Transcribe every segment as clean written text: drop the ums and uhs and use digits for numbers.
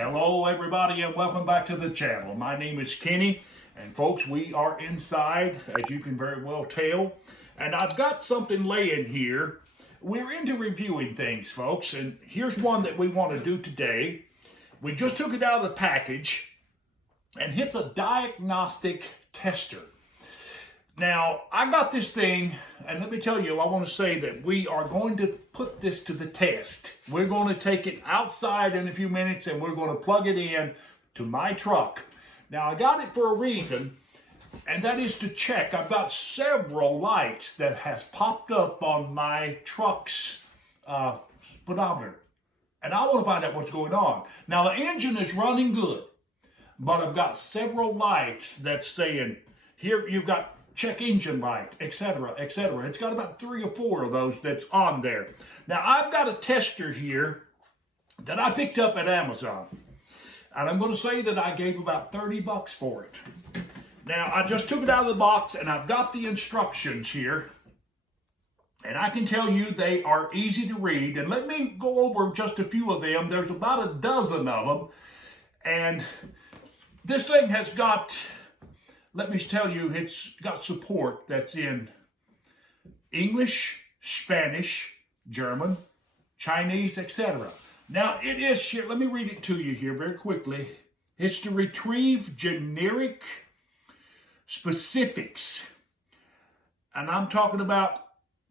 Hello everybody and welcome back to the channel. My name is Kenny and folks, we are inside, as you can very well tell, and I've got something laying here. We're into reviewing things, folks, and here's one that we want to do today. We just took it out of the package and it's a diagnostic tester. Now, I got this thing, and let me tell you, I want to say that we are going to put this to the test. We're going to take it outside in a few minutes, and we're going to plug it in to my truck. Now, I got it for a reason, and that is to check. I've got several lights that has popped up on my truck's speedometer, and I want to find out what's going on. Now, the engine is running good, but I've got several lights that's saying, here you've got check engine light, etc., etc. It's got about 3 or 4 of those that's on there. Now, I've got a tester here that I picked up at Amazon. And I'm going to say that I gave about 30 bucks for it. Now, I just took it out of the box and I've got the instructions here. And I can tell you they are easy to read. And let me go over just a few of them. There's about a dozen of them. And this thing has got... let me tell you, it's got support that's in English, Spanish, German, Chinese, etc. Now, it is here, let me read it to you here very quickly. It's to retrieve generic specifics. And I'm talking about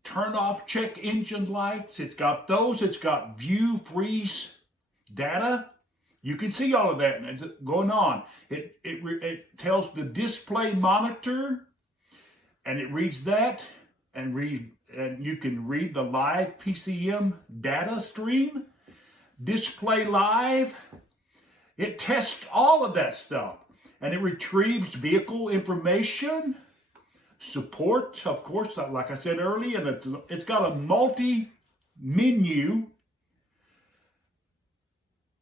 turn off check engine lights. It's got those. It's got view freeze data. You can see all of that as it's going on. It tells the display monitor, and it reads that, and you can read the live PCM data stream, display live. It tests all of that stuff, and it retrieves vehicle information, support, of course, like I said earlier, and it's got a multi-menu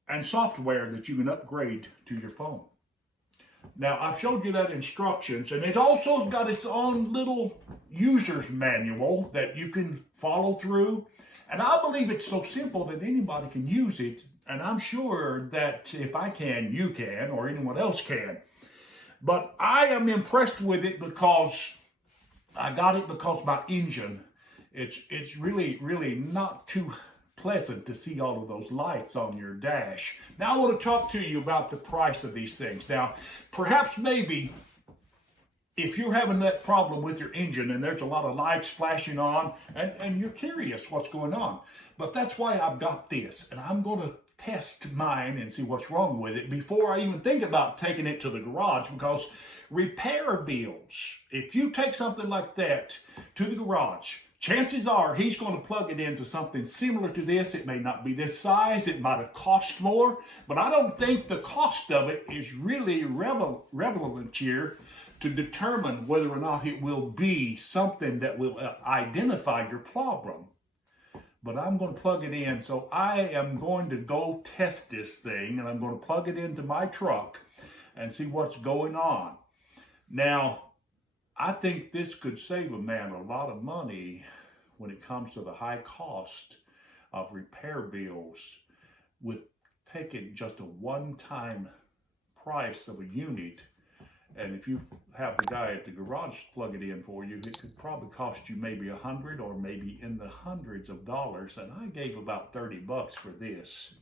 and software that you can upgrade to your phone. Now, I've showed you that instructions, and it also got its own little user's manual that you can follow through. And I believe it's so simple that anybody can use it, and I'm sure that if I can, you can, or anyone else can. But I am impressed with it because I got it because my engine, it's really, really not too pleasant to see all of those lights on your dash. Now I want to talk to you about the price of these things. Now, perhaps maybe if you're having that problem with your engine and there's a lot of lights flashing on and you're curious what's going on, but that's why I've got this, and I'm going to test mine and see what's wrong with it before I even think about taking it to the garage, because repair bills, if you take something like that to the garage, chances are he's going to plug it into something similar to this. It may not be this size. It might have cost more. But I don't think the cost of it is really relevant here to determine whether or not it will be something that will identify your problem. But I'm going to plug it in. So I am going to go test this thing, and I'm going to plug it into my truck and see what's going on. Now, I think this could save a man a lot of money when it comes to the high cost of repair bills with taking just a one-time price of a unit. And if you have the guy at the garage plug it in for you, it could probably cost you maybe $100 or maybe in the hundreds of dollars. And I gave about 30 bucks for this.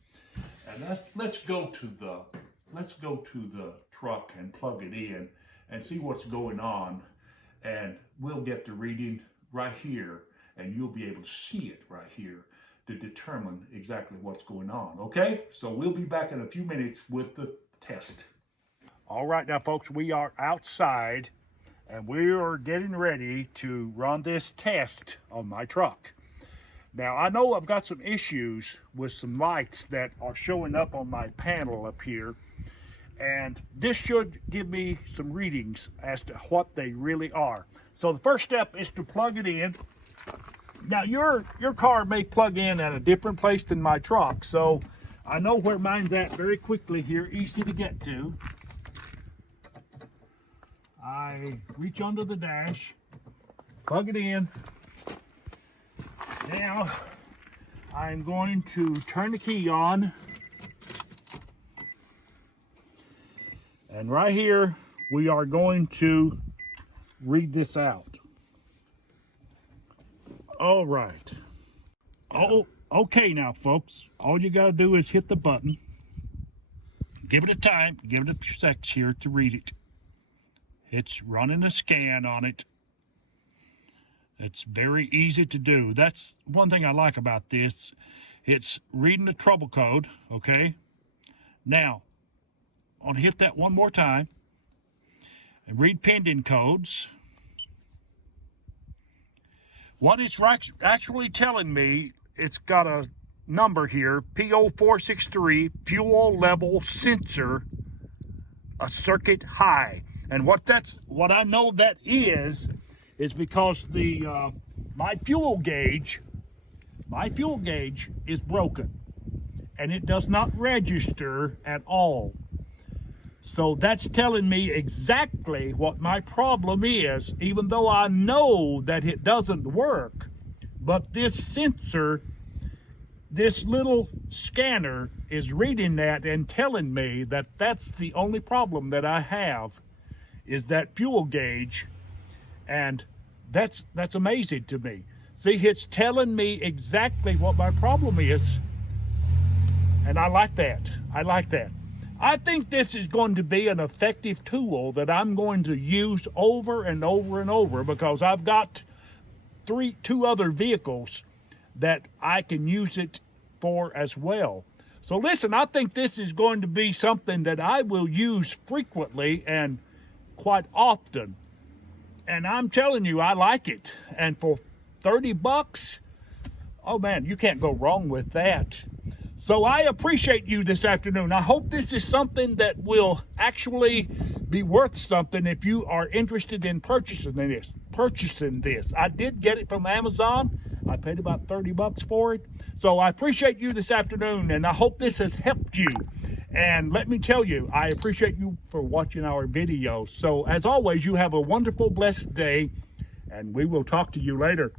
And let's go to the truck and plug it in and see what's going on. And we'll get the reading right here, and you'll be able to see it right here to determine exactly what's going on, okay? So we'll be back in a few minutes with the test. All right, now, folks, we are outside, and we are getting ready to run this test on my truck. Now, I know I've got some issues with some lights that are showing up on my panel up here, and this should give me some readings as to what they really are. So the first step is to plug it in. Now your car may plug in at a different place than my truck, so I know where mine's at very quickly here, easy to get to. I reach under the dash, plug it in. Now I'm going to turn the key on And right here, we are going to read this out. All right. Oh, okay now, folks. All you got to do is hit the button. Give it a time. Give it a few seconds here to read it. It's running a scan on it. It's very easy to do. That's one thing I like about this. It's reading the trouble code, okay? Now, I'm going to hit that one more time and read pending codes. What it's actually telling me, it's got a number here, P0463, fuel level sensor, a circuit high. And what I know that is because the my fuel gauge is broken and it does not register at all. So that's telling me exactly what my problem is, even though I know that it doesn't work. But this sensor, this little scanner is reading that and telling me that that's the only problem that I have, is that fuel gauge. And that's amazing to me. See, it's telling me exactly what my problem is. And I like that. I like that. I think this is going to be an effective tool that I'm going to use over and over and over, because I've got two other vehicles that I can use it for as well. So listen, I think this is going to be something that I will use frequently and quite often. And I'm telling you, I like it. And for $30, oh man, you can't go wrong with that. So I appreciate you this afternoon. I hope this is something that will actually be worth something if you are interested in purchasing this. I did get it from Amazon. I paid about $30 for it. So I appreciate you this afternoon, and I hope this has helped you. And let me tell you, I appreciate you for watching our videos. So as always, you have a wonderful, blessed day, and we will talk to you later.